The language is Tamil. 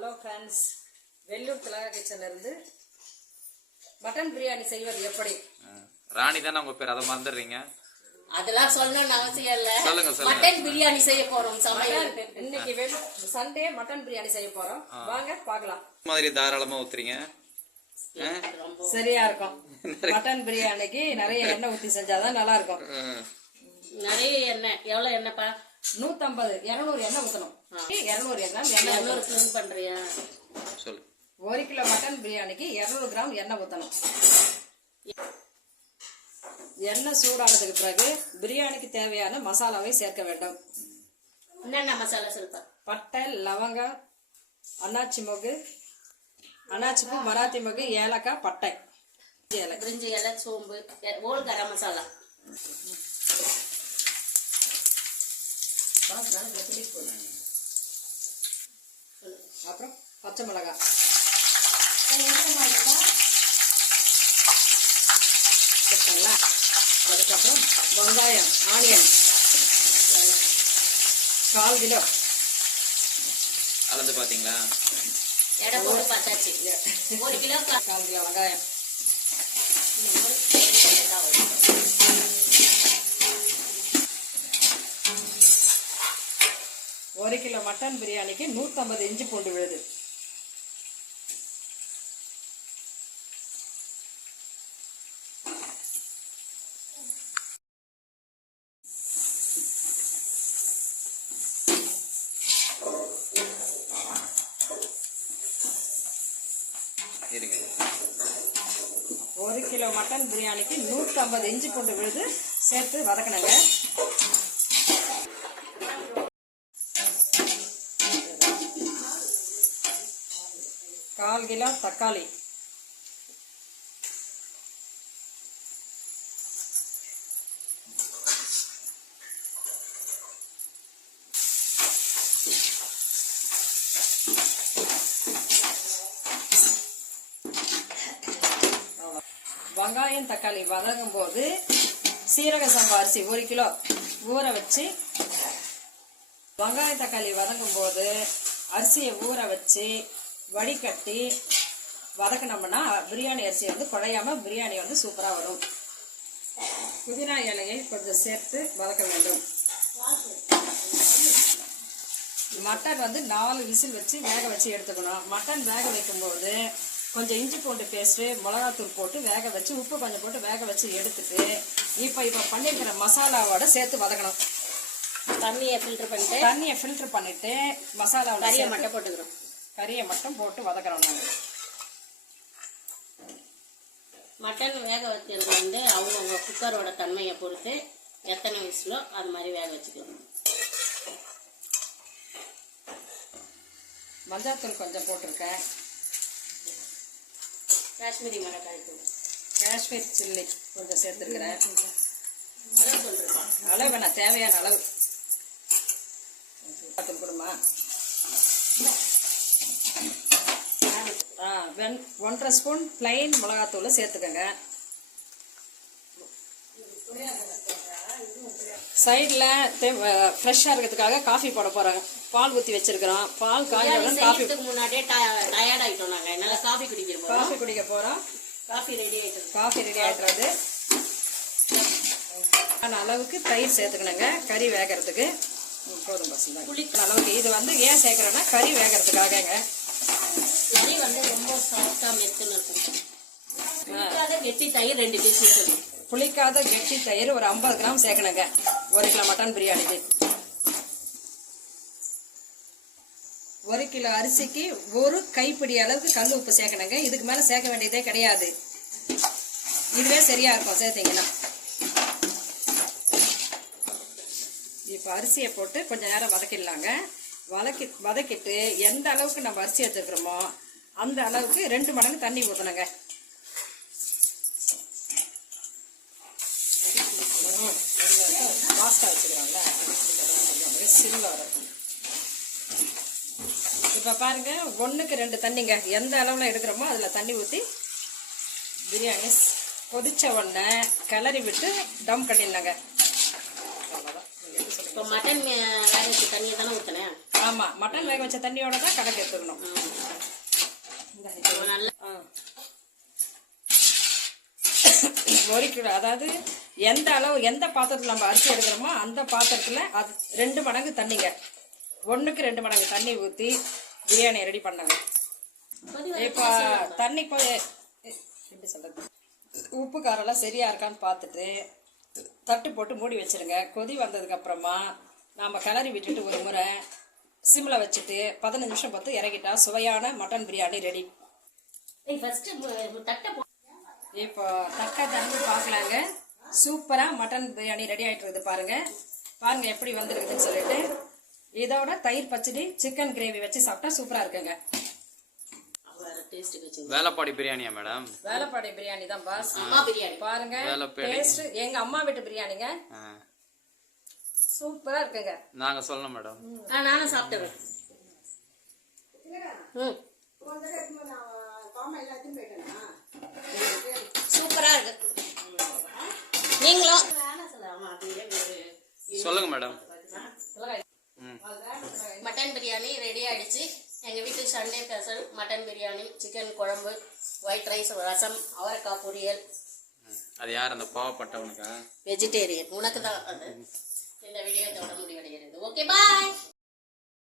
ஹலோ ஃப்ரெண்ட்ஸ், வெள்ளூர் திலகா கிச்சன்ல இருந்து மட்டன் பிரியாணி செய்வது எப்படி? ராணி தானே உங்க பேர், அதை மறந்துடுறீங்க. அதெல்லாம் சொல்லணும்னு அவசியம் இல்ல. சொல்லுங்க சொல்லுங்க. மட்டன் பிரியாணி செய்ய போறோம். சமையல் இன்னைக்கு சண்டே மட்டன் பிரியாணி செய்ய போறோம். வாங்க பார்க்கலாம். மாதிரி தாராளமா ஊத்துறீங்க, சரியா இருக்கும். மட்டன் பிரியாணிக்கு நிறைய எண்ணெய் ஊத்தி செஞ்சாதான் நல்லா இருக்கும். நிறைய எண்ணெய். எவ்வளவு எண்ணெய்ப்பா? 150 200 எண்ணெய் ஊத்தணும். 200 எண்ணெய் கிளீன் பண்றியா? சொல்லு. 1 கிலோ மட்டன் பிரியாணிக்கு 200 கிராம் எண்ணெய் ஊத்தணும். எண்ணெய் சூடானதுக்கு பிறகு பிரியாணிக்கு தேவையான மசாலாவை சேர்க்க வேண்டும். என்னென்ன மசாலா சொல்லுப்பா? பட்டை, லவங்கம், அன்னாச்சி மொகு, அன்னாச்சி பூ, மராத்தி மொகு, ஏலக்காய், பட்டை, பிரிஞ்சி இலை, சோம்பு, ஓல் கரம் மசாலா, அப்புறம் பச்சை மிளகாய், அதுக்கப்புறம் வெங்காயம், ஆனியன் 1/4 கிலோ. அளந்து பாத்தீங்களா? எடை போட்டு பார்த்தாச்சு. 1 கிலோ 1/4 கிலோ வெங்காயம். 1 கிலோ மட்டன் பிரியாணிக்கு 150 இஞ்சி பூண்டு விழுது. இருங்க. 1 கிலோ மட்டன் பிரியாணிக்கு 150 இஞ்சி பூண்டு விழுது சேர்த்து வதக்கணுங்க. கால் கிலோ தக்காளி, வெங்காயம் தக்காளி வதங்கும் போது சீரக சம்பா அரிசி 1 கிலோ ஊற வச்சு, வெங்காயம் தக்காளி வதங்கும் போது அரிசியை ஊற வச்சு வடிகட்டி வதக்கினோம்னா பிரியாணி அரிசி குழையாம பிரியாணி சூப்பரா வரும். புதினா இலையை கொஞ்சம் சேர்த்து வதக்க வேண்டும். மட்டன் 4 விசில் வச்சு வேக வச்சு எடுத்துக்கணும். மட்டன் வேக வைக்கும்போது கொஞ்சம் இஞ்சி பூண்டு பேஸ்ட்டு, மிளகாத்தூள் போட்டு வேக வச்சு, உப்பு கொஞ்சம் போட்டு வேக வச்சு எடுத்துட்டு இப்போ பண்ணிருக்கிற மசாலாவோட சேர்த்து வதக்கணும். தண்ணியை ஃபில்டர் பண்ணிட்டு மசாலாவோட கறியை மட்டும் போட்டுக்கிறோம். கறியை மட்டும் போட்டு வதக்குறோம். நாங்கள் மட்டன் வேக வைக்கிறது அவங்கவுங்க குக்கரோட தன்மையை பொறுத்து எத்தனை விசிலோ அது மாதிரி வேக வச்சுக்கணும். மஞ்சாத்தூள் கொஞ்சம் போட்டிருக்கேன். காஷ்மீரி மிளகாய் தூள், காஷ்மீர் சில்லி கொஞ்சம் சேர்த்துருக்கிறேன். சொல்றேன் அளவு வேணா, தேவையான அளவு கொடுமா. 1.5 ஸ்பூன் பிளைன் மிளகாத்தூள் சேர்த்துக்கோங்க. சைடில் ஃப்ரெஷ்ஷாக இருக்கிறதுக்காக காஃபி போட போகிறாங்க. பால் ஊற்றி வச்சிருக்கிறோம். பால் காய்ச்சல் காஃபி முன்னாடியே டயர்ட் ஆகிட்டோம். நாங்கள் என்னால் காஃபி குடிக்க போகிறோம். காஃபி ரெடி ஆகிட்டுறது. அளவுக்கு தயிர் சேர்த்துக்கணுங்க. கறி வேகிறதுக்கு போதும் பசங்க. புளிக்கிற அளவுக்கு இது ஏன் சேர்க்குறோன்னா கறி வேகிறதுக்காகங்க. கறி ரொம்ப சாஃப்டாக மெத்துன்னு இருக்கும். கெட்டி தயிர் 2 பீஸ். புளிக்காத கெட்டி தயிர் ஒரு 50 கிராம் சேர்க்கணுங்க 1 கிலோ மட்டன் பிரியாணிக்கு. 1 கிலோ அரிசிக்கு 1 கைப்பிடி அளவுக்கு கல் உப்பு சேர்க்கணுங்க. இதுக்கு மேலே சேர்க்க வேண்டியதே கிடையாது. இதுவே சரியா இருக்கும் சேர்த்தீங்கன்னா. இப்போ அரிசியை போட்டு கொஞ்சம் நேரம் வதக்கிடலாங்க. வதக்கிட்டு எந்த அளவுக்கு நம்ம அரிசி எடுத்துக்கிறோமோ அந்த அளவுக்கு 2 மடங்கு தண்ணி ஊற்றணுங்க. ஃபாஸ்ட்டாக வச்சுக்கிறாங்கள சில்ல வரும். இப்போ பாருங்க, 1க்கு 2 தண்ணிங்க. எந்த அளவில் எடுக்கிறோமோ அதில் தண்ணி ஊற்றி பிரியாணி கொதிச்ச உடனே கிளறி விட்டு டம் கட்டிடலாங்க. இப்போ மட்டன் வேலைக்கு தண்ணியை தானே ஊற்றினேன். ஆமா மட்டன் வேக வச்ச தண்ணியோட தான் கணக்கு எடுத்துக்கணும். நல்லா 1 கிலோ, அதாவது எந்த அளவு எந்த பாத்திரத்தில் நம்ம அரிசி எடுக்கிறோமோ அந்த பாத்திரத்தில் அது 2 மடங்கு தண்ணிங்க, 1க்கு 2 மடங்கு தண்ணி ஊற்றி பிரியாணி ரெடி பண்ணாங்க. இப்போ தண்ணி எப்படி சொல்றது, உப்பு காரெல்லாம் சரியா இருக்கான்னு பார்த்துட்டு தட்டு போட்டு மூடி வச்சிருங்க. கொதி வந்ததுக்கு அப்புறமா நாம கிளறி விட்டுட்டு ஒரு முறை சிம்மில் வச்சுட்டு 15 நிமிஷம் பார்த்து இறக்கிட்டா சுவையான மட்டன் பிரியாணி ரெடி. இப்போ தட்டை திறந்து பார்க்கலாங்க. சூப்பரா மட்டன் பிரியாணி ரெடி ஆயிட்டு இருக்குது பாருங்க. பாருங்க எப்படி வந்துருக்குதுன்னு சொல்லிட்டு. இதோட தயிர் பச்சடி சிக்கன் கிரேவி வச்சு சாப்பிட்டா சூப்பரா இருக்குங்க. வேலைப்பாடி பிரியாணியா மேடம்? வேலைப்பாடி பிரியாணி தான் பாஸ். அம்மா பிரியாணி பாருங்க டேஸ்ட் எங்க அம்மா வீட்டு பிரியாணிங்க. சூப்பரா இருக்குங்க. நாங்க சொல்லணும் மேடம். நானும் சாப்பிட்டுறேன். சூப்பரா இருக்கு. நீங்களும் சொல்லுங்க மேடம். மட்டன் பிரியாணி ரெடி ஆயிடுச்சு. எங்க வீட்டு Sunday special mutton biryani, chicken குழம்பு, ஒயிட் ரைஸ், ரசம், அவரைக்காய் பொரியல். அது யார் அந்த பாவப்பட்டவனுக்கா? வெஜிடேரியன். உனக்கு தான் அது. இந்த வீடியோ இதோட முடிவடைகிறது. Okay bye.